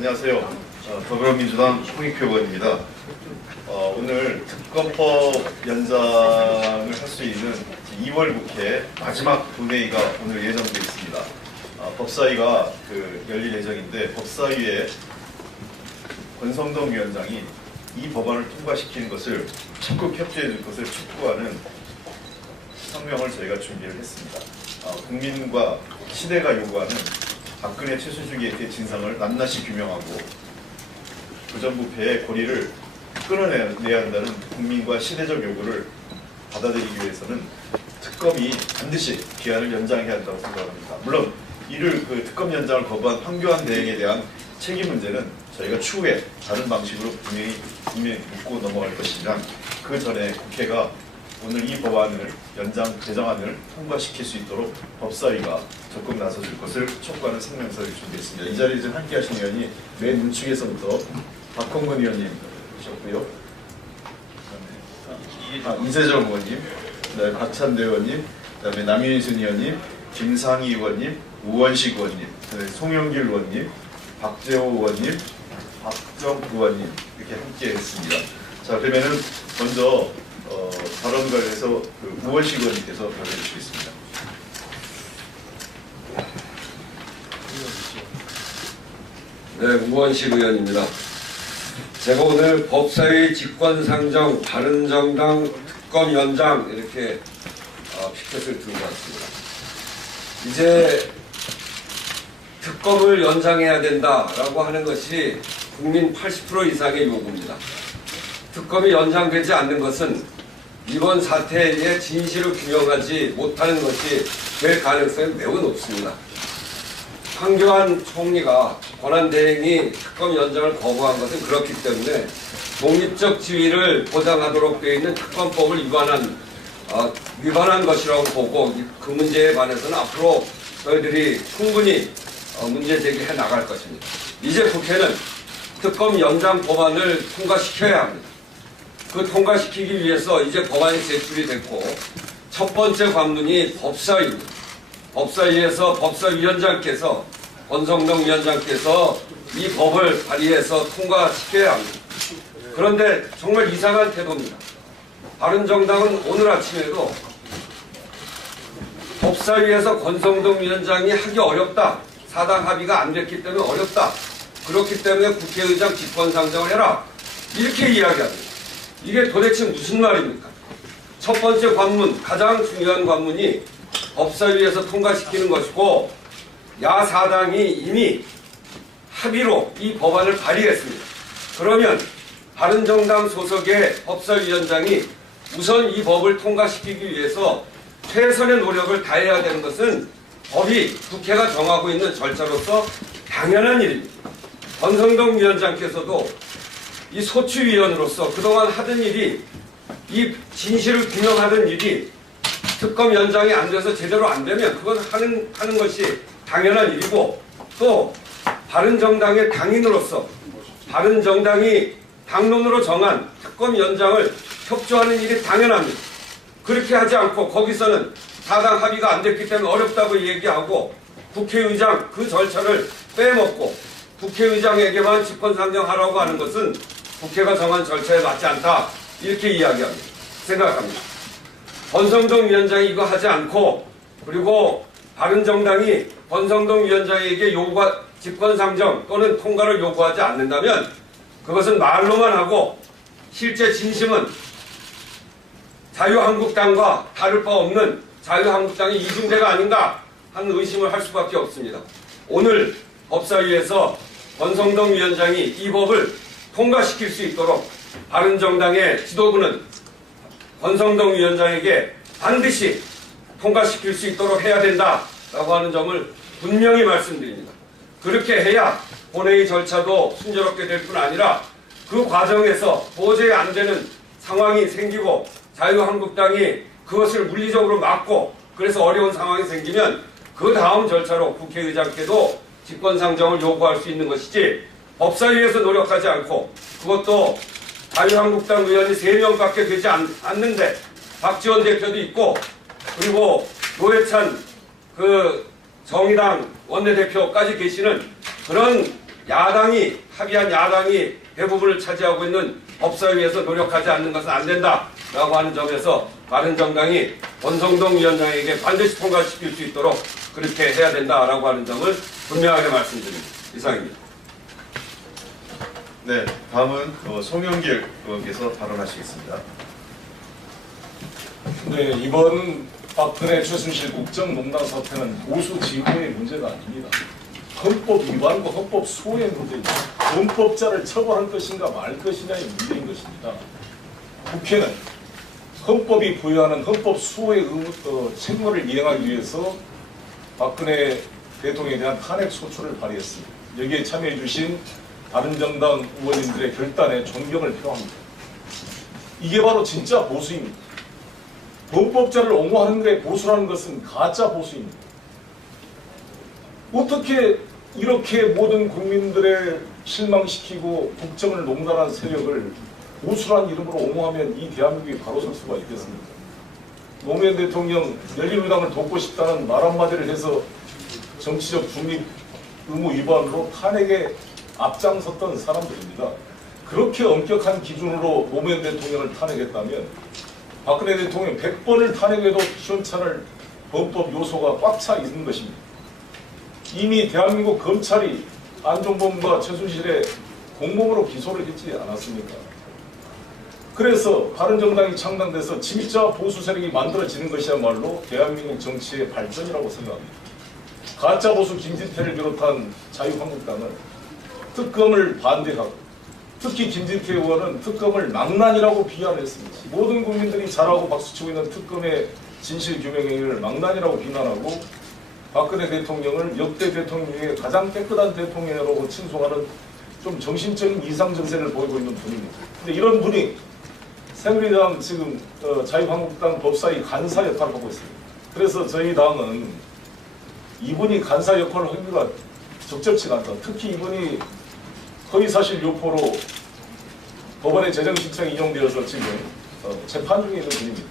안녕하세요. 더불어민주당 홍익표 의원입니다. 오늘 특검법 연장을 할 수 있는 2월 국회 마지막 본회의가 오늘 예정되어 있습니다. 법사위가 열릴 예정인데 법사위에 권성동 위원장이 이 법안을 통과시키는 것을 적극 협조해 줄 것을 촉구하는 성명을 저희가 준비를 했습니다. 국민과 시대가 요구하는 박근혜 최순실계의 진상을 낱낱이 규명하고 부정부패의 고리를 끊어내야 한다는 국민과 시대적 요구를 받아들이기 위해서는 특검이 반드시 기한을 연장해야 한다고 생각합니다. 물론 이를 특검 연장을 거부한 황교안 대행에 대한 책임 문제는 저희가 추후에 다른 방식으로 분명히 묻고 넘어갈 것이지만 그 전에 국회가 오늘 이 법안을 개정안을 통과시킬 수 있도록 법사위가 적극 나서줄 것을 촉구하는 성명서를 준비했습니다. 이 자리에 지금 함께하신 의원이 맨 우측에서부터 박홍근 의원님 오셨고요. 이재정 의원님, 그다음에 박찬대 의원님, 그다음에 남윤순 의원님, 김상희 의원님, 우원식 의원님, 송영길 의원님, 박재호 의원님, 박정 의원님 이렇게 함께했습니다. 자, 그러면은 먼저 발언 관련해서 우원식 의원님께서 발언해 주시겠습니다. 네, 우원식 의원입니다. 제가 오늘 법사위 직권상정 바른정당 특검 연장 이렇게 피켓을 들고 왔습니다. 이제 특검을 연장해야 된다라고 하는 것이 국민 80% 이상의 요구입니다. 특검이 연장되지 않는 것은 이번 사태의 진실을 규명하지 못하는 것이 될 가능성이 매우 높습니다. 황교안 총리가 권한대행이 특검 연장을 거부한 것은 그렇기 때문에 독립적 지위를 보장하도록 되어 있는 특검법을 위반한 것이라고 보고 그 문제에 관해서는 앞으로 저희들이 충분히 문제 제기해 나갈 것입니다. 이제 국회는 특검 연장 법안을 통과시켜야 합니다. 그 통과시키기 위해서 이제 법안이 제출이 됐고 첫 번째 관문이 법사위입니다. 법사위에서 법사위원장께서 권성동 위원장께서 이 법을 발의해서 통과시켜야 합니다. 그런데 정말 이상한 태도입니다. 바른정당은 오늘 아침에도 법사위에서 권성동 위원장이 하기 어렵다. 사당 합의가 안 됐기 때문에 어렵다. 그렇기 때문에 국회의장 직권상정을 해라. 이렇게 이야기합니다. 이게 도대체 무슨 말입니까? 첫 번째 관문, 가장 중요한 관문이 법사위에서 통과시키는 것이고 야사당이 이미 합의로 이 법안을 발의했습니다. 그러면 바른정당 소속의 법사위원장이 우선 이 법을 통과시키기 위해서 최선의 노력을 다해야 되는 것은 법이 국회가 정하고 있는 절차로서 당연한 일입니다. 권성동 위원장께서도 이 소추위원으로서 그동안 하던 일이 이 진실을 규명하던 일이 특검 연장이 안 돼서 제대로 안 되면 그건 하는 것이 당연한 일이고 또 바른정당의 당인으로서 바른정당이 당론으로 정한 특검 연장을 협조하는 일이 당연합니다. 그렇게 하지 않고 거기서는 사당 합의가 안 됐기 때문에 어렵다고 얘기하고 국회의장 그 절차를 빼먹고 국회의장에게만 직권상정하라고 하는 것은 국회가 정한 절차에 맞지 않다. 이렇게 이야기합니다. 생각합니다. 권성동 위원장이 이거 하지 않고 그리고 바른정당이 권성동 위원장에게 직권상정 또는 통과를 요구하지 않는다면 그것은 말로만 하고 실제 진심은 자유한국당과 다를 바 없는 자유한국당의 이중대가 아닌가 하는 의심을 할 수밖에 없습니다. 오늘 법사위에서 권성동 위원장이 이 법을 통과시킬 수 있도록 바른정당의 지도부는 권성동 위원장에게 반드시 통과시킬 수 있도록 해야 된다라고 하는 점을 분명히 말씀드립니다. 그렇게 해야 본회의 절차도 순조롭게 될 뿐 아니라 그 과정에서 도저히 안 되는 상황이 생기고 자유한국당이 그것을 물리적으로 막고 그래서 어려운 상황이 생기면 그 다음 절차로 국회의장께도 직권상정을 요구할 수 있는 것이지 법사위에서 노력하지 않고 그것도 자유한국당 의원이 3명밖에 되지 않는데 박지원 대표도 있고 그리고 노회찬 정의당 원내대표까지 계시는 그런 야당이 합의한 야당이 대부분을 차지하고 있는 법사위에서 노력하지 않는 것은 안 된다라고 하는 점에서 바른정당이 권성동 위원장에게 반드시 통과시킬 수 있도록 그렇게 해야 된다라고 하는 점을 분명하게 말씀드립니다. 이상입니다. 네, 다음은 송영길 의원께서 발언하시겠습니다. 네, 이번 박근혜 최순실 국정농단 사태는 보수 지휘의 문제가 아닙니다. 헌법 위반과 헌법 수호의 문제입니다. 헌법자를 처벌할 것인가 말 것이냐의 문제인 것입니다. 국회는 헌법이 부여하는 헌법 수호의 책무를 이행하기 위해서 박근혜 대통령에 대한 탄핵 소추를 발의했습니다. 여기에 참여해 주신 바른정당 의원님들의 결단에 존경을 표합니다. 이게 바로 진짜 보수입니다. 헌법자를 옹호하는 게 보수라는 것은 가짜 보수입니다. 어떻게 이렇게 모든 국민들을 실망시키고 국정을 농단한 세력을 보수라는 이름으로 옹호하면 이 대한민국이 바로 설 수가 있겠습니까? 노무현 대통령 열린우리당을 돕고 싶다는 말 한마디를 해서 정치적 중립 의무 위반으로 탄핵에 앞장섰던 사람들입니다. 그렇게 엄격한 기준으로 노무현 대통령을 탄핵했다면 박근혜 대통령 100번을 탄핵해도 시원찮을 헌법 요소가 꽉 차 있는 것입니다. 이미 대한민국 검찰이 안종범과 최순실의 공범으로 기소를 했지 않았습니까? 그래서 바른정당이 창당돼서 진짜 보수 세력이 만들어지는 것이야말로 대한민국 정치의 발전이라고 생각합니다. 가짜 보수 김진태를 비롯한 자유한국당은 특검을 반대하고 특히 김진태 의원은 특검을 망난이라고 비난을 했습니다. 모든 국민들이 잘하고 박수치고 있는 특검의 진실규명행위를 망난이라고 비난하고 박근혜 대통령을 역대 대통령 중에 가장 깨끗한 대통령이라고 칭송하는 좀 정신적인 이상정세를 보이고 있는 분입니다. 근데 이런 분이 새누리당 지금 자유한국당 법사위 간사 역할을 하고 있습니다. 그래서 저희 당은 이분이 간사 역할을 하기가 적절치가 않다. 특히 이분이 허위사실 유포로 법원의 재정신청이 인용되어서 지금 재판 중에 있는 분입니다.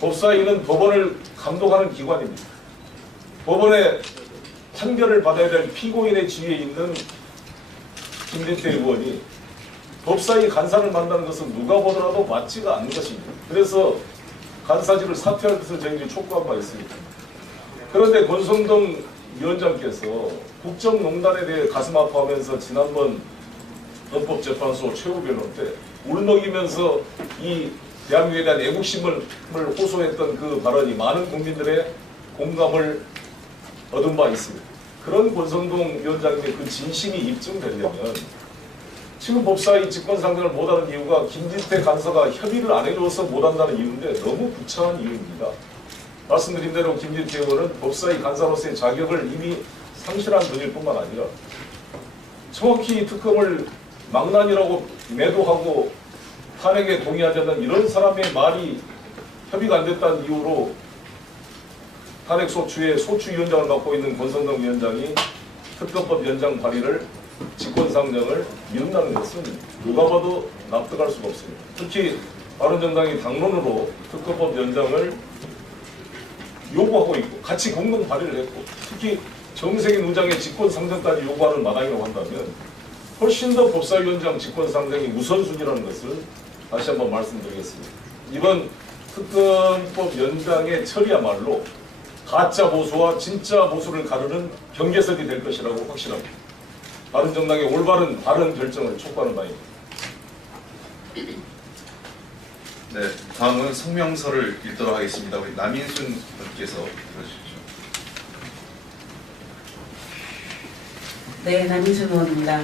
법사위는 법원을 감독하는 기관입니다. 법원의 판결을 받아야 될 피고인의 지위에 있는 김진태 의원이 법사위 간사를 만나는 것은 누가 보더라도 맞지가 않는 것입니다. 그래서 간사직을 사퇴할 것을 저희들이 촉구한 바 있습니다. 그런데 권성동 위원장께서 국정농단에 대해 가슴 아파하면서 지난번 헌법재판소 최후변론 때 울먹이면서 이 대한민국에 대한 애국심을 호소했던 그 발언이 많은 국민들의 공감을 얻은 바 있습니다. 그런 권성동 위원장님의 그 진심이 입증되려면 지금 법사위 직권상정을 못하는 이유가 김진태 간사가 협의를 안 해줘서 못한다는 이유인데 너무 구차한 이유입니다. 말씀드린 대로 김진태 의원은 법사위 간사로서의 자격을 이미 상실한 분일 뿐만 아니라 정확히 특검을 망난이라고 매도하고 탄핵에 동의하지 않는 이런 사람의 말이 협의가 안 됐다는 이유로 탄핵 소추의 소추위원장을 맡고 있는 권성동 위원장이 특검법 연장 발의를 직권상정을 미룬다는 것은 누가 봐도 납득할 수가 없습니다. 특히 바른정당이 당론으로 특검법 연장을 요구하고 있고 같이 공동 발의를 했고 특히 정세균 의장의 직권상정까지 요구하는 마당이라고 한다면 훨씬 더 법사위원장 직권상정이 우선순위라는 것을 다시 한번 말씀드리겠습니다. 이번 특검법 연장의 처리야말로 가짜 보수와 진짜 보수를 가르는 경계선이 될 것이라고 확신합니다. 바른정당의 올바른 바른 결정을 촉구하는 바입니다. 네, 다음은 성명서를 읽도록 하겠습니다. 우리 남인순 분께서 들어주십시오. 네, 남인순 의원입니다.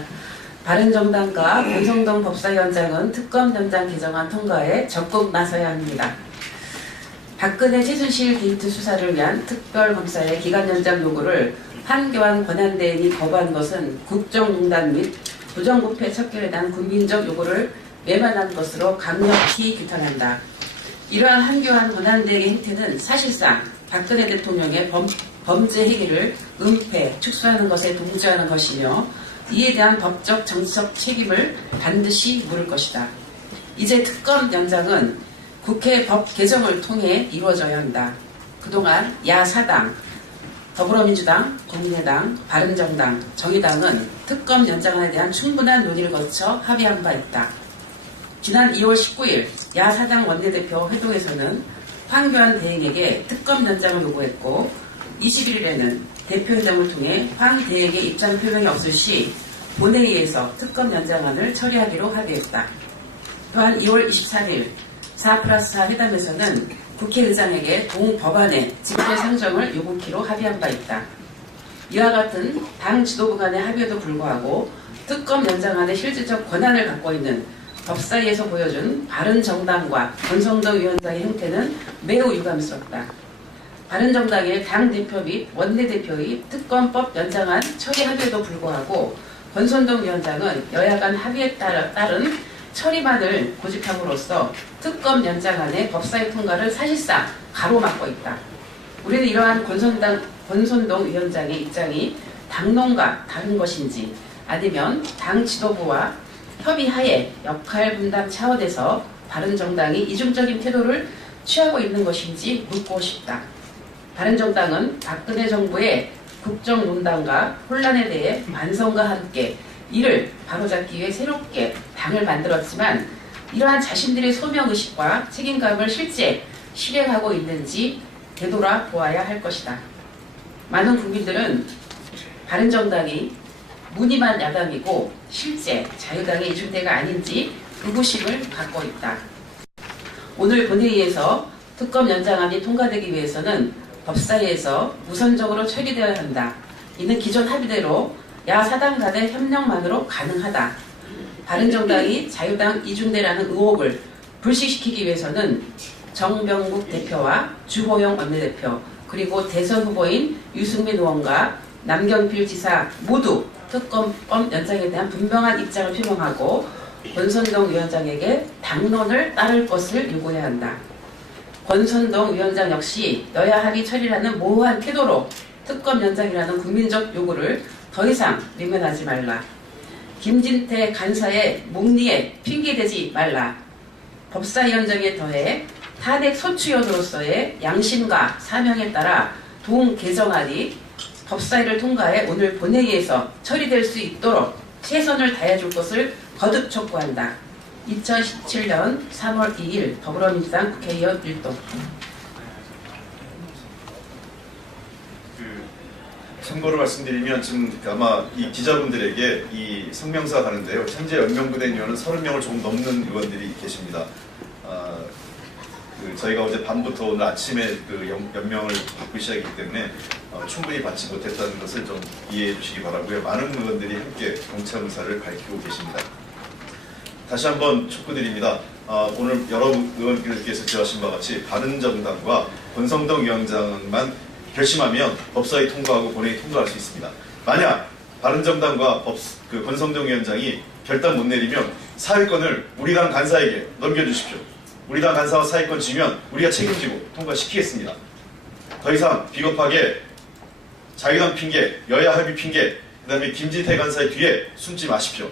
바른정당과 권성동 법사위원장은 특검 연장 개정안 통과에 적극 나서야 합니다. 박근혜 최순실 게이트 수사를 위한 특별검사의 기간 연장 요구를 한교안 권한대행이 거부한 것은 국정농단 및 부정부패 척결에 대한 국민적 요구를 외면한 것으로 강력히 규탄한다. 이러한 한교안 권한대행의 행태는 사실상 박근혜 대통령의 범죄 행위를 은폐, 축소하는 것에 동조하는 것이며 이에 대한 법적 정치적 책임을 반드시 물을 것이다. 이제 특검 연장은 국회 법 개정을 통해 이루어져야 한다. 그동안 야사당, 더불어민주당, 국민의당, 바른정당, 정의당은 특검 연장안에 대한 충분한 논의를 거쳐 합의한 바 있다. 지난 2월 19일 야사당 원내대표 회동에서는 황교안 대행에게 특검 연장을 요구했고 21일에는 대표회담을 통해 황 대행의 입장 표명이 없을 시 본회의에서 특검 연장안을 처리하기로 합의했다. 또한 2월 24일 4+4 회담에서는 국회의장에게 동법안의 집회 상정을 요구키로 합의한 바 있다. 이와 같은 당 지도부 간의 합의에도 불구하고 특검 연장안의 실질적 권한을 갖고 있는 법사위에서 보여준 바른정당과 권성동 위원장의 행태는 매우 유감스럽다. 바른정당의 당대표 및 원내대표의 특검법 연장안 처리 합의에도 불구하고 권성동 위원장은 여야 간 합의에 따른 처리만을 고집함으로써 특검 연장안의 법사위 통과를 사실상 가로막고 있다. 우리는 이러한 권선동 위원장의 입장이 당론과 다른 것인지 아니면 당 지도부와 협의하에 역할 분담 차원에서 바른정당이 이중적인 태도를 취하고 있는 것인지 묻고 싶다. 바른정당은 박근혜 정부의 국정농단과 혼란에 대해 반성과 함께 이를 바로잡기 위해 새롭게 당을 만들었지만 이러한 자신들의 소명의식과 책임감을 실제 실행하고 있는지 되돌아보아야 할 것이다. 많은 국민들은 바른정당이 무늬만 야당이고 실제 자유당의 이중대가 아닌지 의구심을 갖고 있다. 오늘 본회의에서 특검 연장안이 통과되기 위해서는 법사위에서 우선적으로 처리되어야 한다. 이는 기존 합의대로 야사당 간의 협력만으로 가능하다. 바른정당이 자유당 이중대라는 의혹을 불식시키기 위해서는 정병국 대표와 주호영 원내대표 그리고 대선 후보인 유승민 의원과 남경필 지사 모두 특검법 연장에 대한 분명한 입장을 표명하고 권선동 위원장에게 당론을 따를 것을 요구해야 한다. 권선동 위원장 역시 여야 합의 처리라는 모호한 태도로 특검 연장이라는 국민적 요구를 더 이상 외면하지 말라. 김진태 간사의 목리에 핑계대지 말라. 법사위원장에 더해 탄핵 소추위원으로서의 양심과 사명에 따라 동 개정안이 법사위를 통과해 오늘 본회의에서 처리될 수 있도록 최선을 다해줄 것을 거듭 촉구한다. 2017년 3월 2일 더불어민주당 국회의원 일동. 참고로 말씀드리면 지금 아마 이 기자분들에게 이 성명서가 가는데요. 현재 연명부된 의원은 30명을 조금 넘는 의원들이 계십니다. 저희가 어제 밤부터 오늘 아침에 연명을 받고 시작이기 때문에 충분히 받지 못했다는 것을 좀 이해해 주시기 바라고요. 많은 의원들이 함께 동참 의사를 밝히고 계십니다. 다시 한번 촉구드립니다. 오늘 여러 의원들께서 지적하신 바와 같이 바른정당과 권성동 위원장만 결심하면 법사위 통과하고 본회의 통과할 수 있습니다. 만약 바른정당과 권성동 위원장이 결단 못 내리면 사회권을 우리 당 간사에게 넘겨주십시오. 우리 당 간사와 사회권 지면 우리가 책임지고 통과시키겠습니다. 더 이상 비겁하게 자유당 핑계, 여야 합의 핑계, 그 다음에 김진태 간사의 뒤에 숨지 마십시오.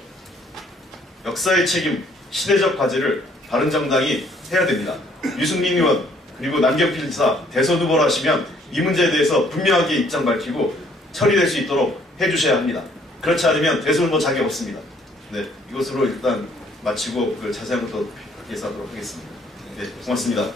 역사의 책임, 시대적 과제를 바른정당이 해야 됩니다. 유승민 의원 그리고 남경필 지사 대선 후보를 하시면 이 문제에 대해서 분명하게 입장 밝히고 처리될 수 있도록 해주셔야 합니다. 그렇지 않으면 대선 후보 자격 없습니다. 네, 이것으로 일단 마치고 자세한 것도 예상하도록 하겠습니다. 네, 고맙습니다.